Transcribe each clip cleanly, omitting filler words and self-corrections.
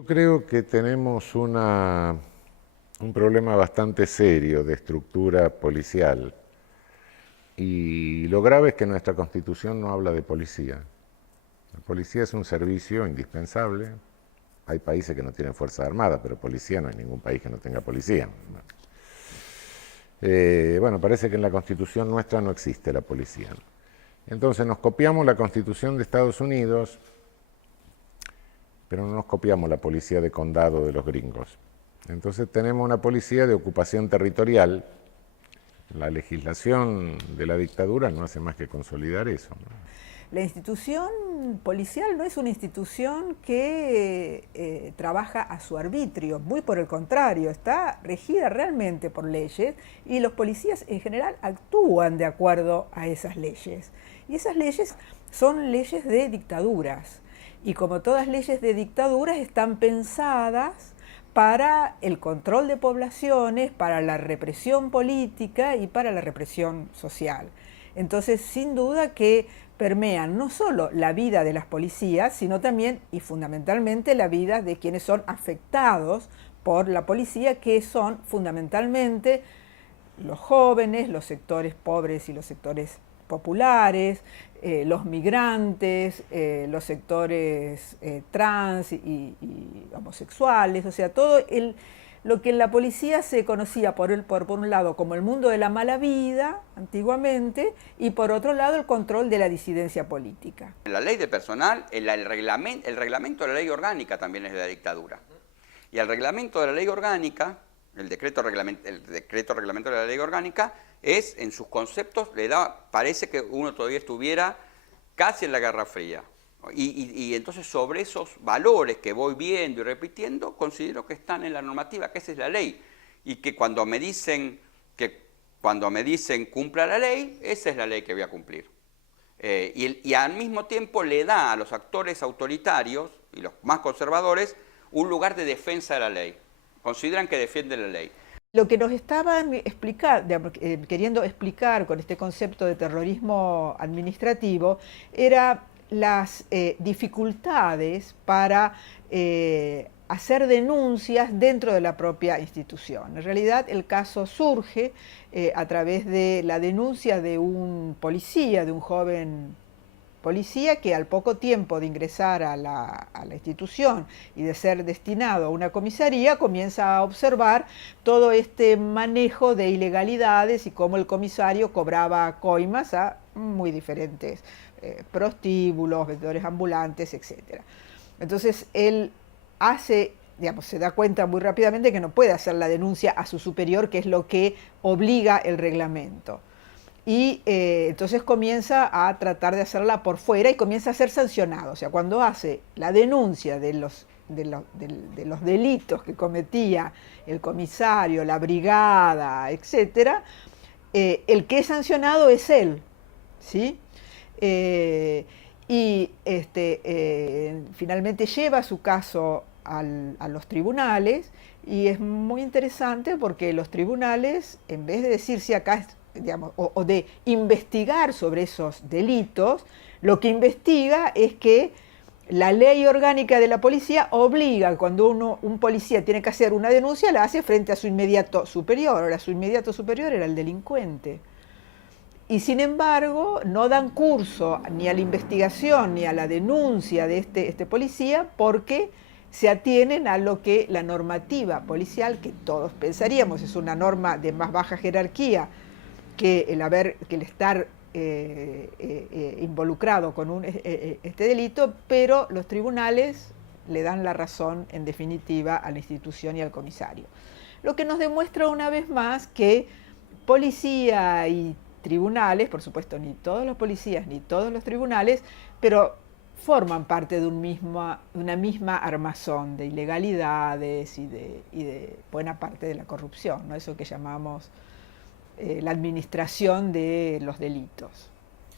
Yo creo que tenemos un problema bastante serio de estructura policial y lo grave es que nuestra Constitución no habla de policía. La policía es un servicio indispensable. Hay países que no tienen fuerza armada, pero policía no hay ningún país que no tenga policía. Bueno, parece que en la Constitución nuestra no existe la policía. Entonces nos copiamos la Constitución de Estados Unidos, pero no nos copiamos la policía de condado de los gringos. Entonces tenemos una policía de ocupación territorial. La legislación de la dictadura no hace más que consolidar eso, ¿no? La institución policial no es una institución que trabaja a su arbitrio, muy por el contrario, está regida realmente por leyes y los policías en general actúan de acuerdo a esas leyes. Y esas leyes son leyes de dictaduras. Y como todas leyes de dictaduras están pensadas para el control de poblaciones, para la represión política y para la represión social. Entonces, sin duda que permean no solo la vida de las policías, sino también y fundamentalmente la vida de quienes son afectados por la policía, que son fundamentalmente los jóvenes, los sectores pobres y los sectores populares, los migrantes, los sectores trans y homosexuales, o sea, lo que en la policía se conocía por un lado como el mundo de la mala vida, antiguamente, y por otro lado el control de la disidencia política. La ley de personal, el reglamento de la ley orgánica también es de la dictadura. Y el reglamento de la ley orgánica, el decreto reglamento de la ley orgánica, es, en sus conceptos, parece que uno todavía estuviera casi en la Guerra Fría. Y entonces sobre esos valores que voy viendo y repitiendo, considero que están en la normativa, que esa es la ley. Y que cuando me dicen cumpla la ley, esa es la ley que voy a cumplir. Y al mismo tiempo le da a los actores autoritarios y los más conservadores un lugar de defensa de la ley. Consideran que defienden la ley. Lo que nos estaban queriendo explicar con este concepto de terrorismo administrativo era las dificultades para hacer denuncias dentro de la propia institución. En realidad el caso surge a través de la denuncia de un policía, de un joven policía que al poco tiempo de ingresar a la institución y de ser destinado a una comisaría, comienza a observar todo este manejo de ilegalidades y cómo el comisario cobraba coimas a muy diferentes prostíbulos, vendedores ambulantes, etc. Entonces él se da cuenta muy rápidamente que no puede hacer la denuncia a su superior, que es lo que obliga el reglamento. Y entonces comienza a tratar de hacerla por fuera y comienza a ser sancionado. O sea, cuando hace la denuncia de los delitos que cometía el comisario, la brigada, etc., el que es sancionado es él, ¿sí? Finalmente lleva su caso a los tribunales y es muy interesante porque los tribunales, en vez de decir si acá o de investigar sobre esos delitos, lo que investiga es que la ley orgánica de la policía obliga, cuando un policía tiene que hacer una denuncia, la hace frente a su inmediato superior. Ahora, su inmediato superior era el delincuente. Y sin embargo, no dan curso ni a la investigación ni a la denuncia de este policía porque se atienen a lo que la normativa policial, que todos pensaríamos es una norma de más baja jerarquía, que el estar involucrado con este delito, pero los tribunales le dan la razón en definitiva a la institución y al comisario. Lo que nos demuestra una vez más que policía y tribunales, por supuesto ni todos los policías ni todos los tribunales, pero forman parte de una misma armazón de ilegalidades y de buena parte de la corrupción, ¿no? Eso que llamamos la administración de los delitos.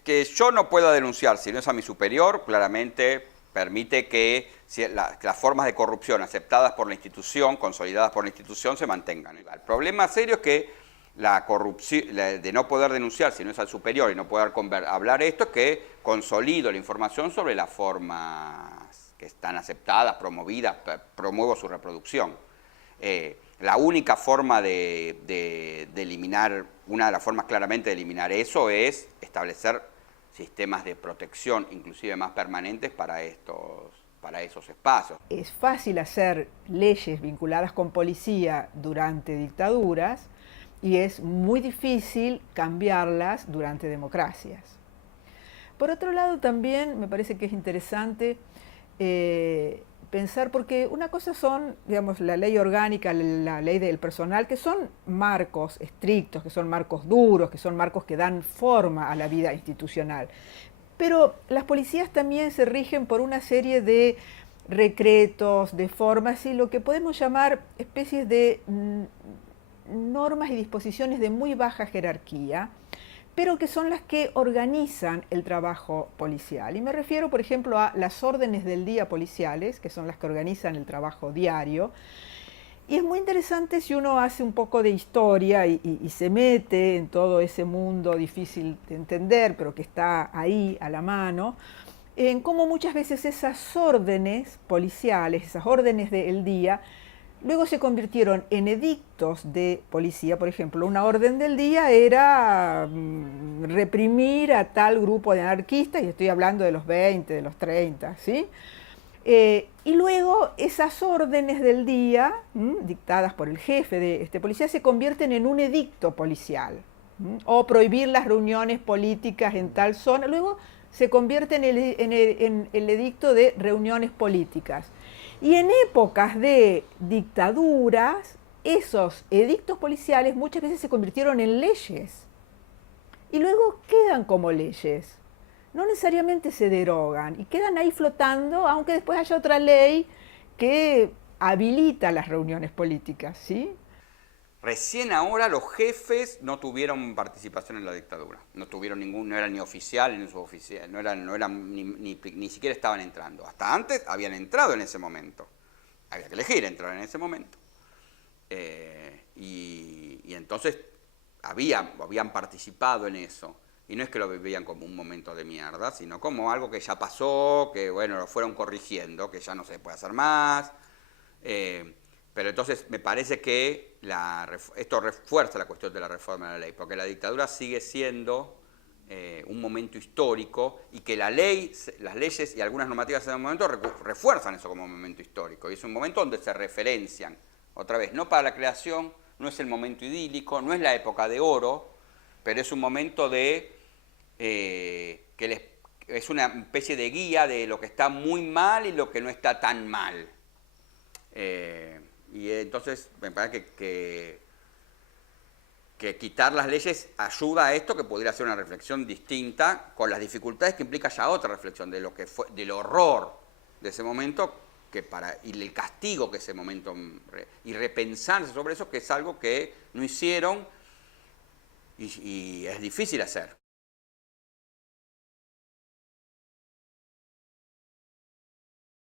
Que yo no pueda denunciar si no es a mi superior, claramente permite que las formas de corrupción aceptadas por la institución, consolidadas por la institución, se mantengan. El problema serio es que la corrupción, de no poder denunciar si no es al superior y no poder hablar esto, es que consolido la información sobre las formas que están aceptadas, promovidas, promuevo su reproducción. La única forma de eliminar, una de las formas claramente de eliminar eso es establecer sistemas de protección, inclusive más permanentes para esos espacios. Es fácil hacer leyes vinculadas con policía durante dictaduras y es muy difícil cambiarlas durante democracias. Por otro lado, también me parece que es interesante pensar, porque una cosa son, digamos, la ley orgánica, la ley del personal, que son marcos estrictos, que son marcos duros, que son marcos que dan forma a la vida institucional. Pero las policías también se rigen por una serie de decretos, de formas y lo que podemos llamar especies de normas y disposiciones de muy baja jerarquía, pero que son las que organizan el trabajo policial. Y me refiero, por ejemplo, a las órdenes del día policiales, que son las que organizan el trabajo diario. Y es muy interesante si uno hace un poco de historia y se mete en todo ese mundo difícil de entender, pero que está ahí a la mano, en cómo muchas veces esas órdenes policiales, esas órdenes del día, luego se convirtieron en edictos de policía. Por ejemplo, una orden del día era reprimir a tal grupo de anarquistas, y estoy hablando de los 20, de los 30, ¿sí? Y luego esas órdenes del día, dictadas por el jefe de este policía, se convierten en un edicto policial, o prohibir las reuniones políticas en tal zona, luego se convierte en el edicto de reuniones políticas. Y en épocas de dictaduras, esos edictos policiales muchas veces se convirtieron en leyes. Y luego quedan como leyes. No necesariamente se derogan y quedan ahí flotando, aunque después haya otra ley que habilita las reuniones políticas, ¿sí? Recién ahora los jefes no tuvieron participación en la dictadura, no tuvieron no eran ni oficiales ni suboficiales, ni siquiera estaban entrando. Hasta antes habían entrado en ese momento, había que elegir entrar en ese momento. Y entonces habían participado en eso. Y no es que lo vivían como un momento de mierda, sino como algo que ya pasó, que bueno, lo fueron corrigiendo, que ya no se puede hacer más. Pero entonces me parece que esto refuerza la cuestión de la reforma de la ley, porque la dictadura sigue siendo un momento histórico y que las leyes y algunas normativas en el momento refuerzan eso como un momento histórico. Y es un momento donde se referencian, otra vez, no para la creación, no es el momento idílico, no es la época de oro, pero es un momento es una especie de guía de lo que está muy mal y lo que no está tan mal. Y entonces me parece que quitar las leyes ayuda a esto, que podría ser una reflexión distinta, con las dificultades que implica ya otra reflexión de lo que fue, del horror de ese momento, y el castigo que ese momento, y repensarse sobre eso, que es algo que no hicieron y es difícil hacer.